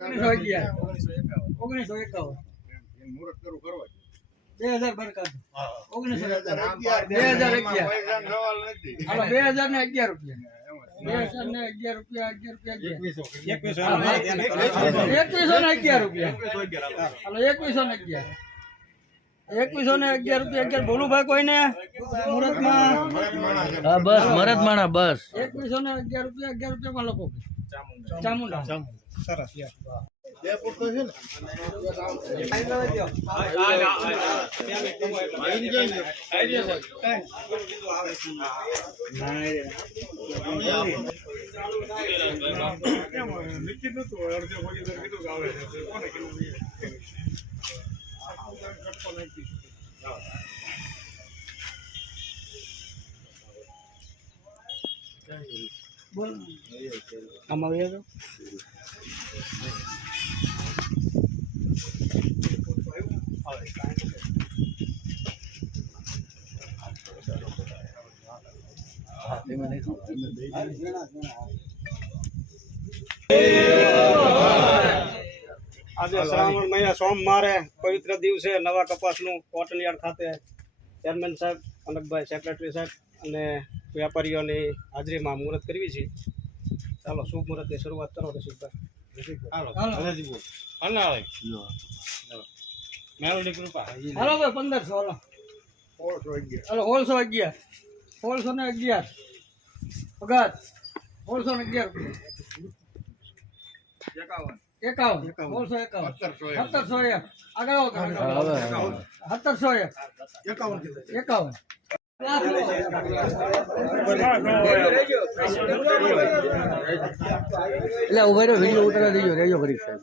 1951 2000 બરકત 1911 રૂપિયા 2011 રૂપિયા 2111 રૂપિયા હાલો 2111 રૂપિયા બોલું ભાઈ કોઈને મુહૂર્તમાં હા બસ મરદ માણા બસ 2111 રૂપિયા 11 રૂપિયા લોકો ચામુંડા સરસ બે ફૂટ છે ને બોલ આમાં આવ્યા તો આજે શ્રાવણ મહિના સોમવારે પવિત્ર દિવસે નવા કપાસનું કોટન યાર્ડ ખાતે ચેરમેન સાહેબ અનકભાઈ સેક્રેટરી સાહેબ અને વેપારીઓની હાજરીમાં મુહૂર્ત કરવી છે. ચાલો શુભ મુહૂર્તની શરૂઆત કરો રસિકભાઈ. હાલો ભાઈ 1500 હાલો 1611 પગાર 1611 51 1701 આગળ 1701 51 એટલે ઉભા રહ્યો વિડીયો ઉતારા દેજો રેજો કરી સાહેબ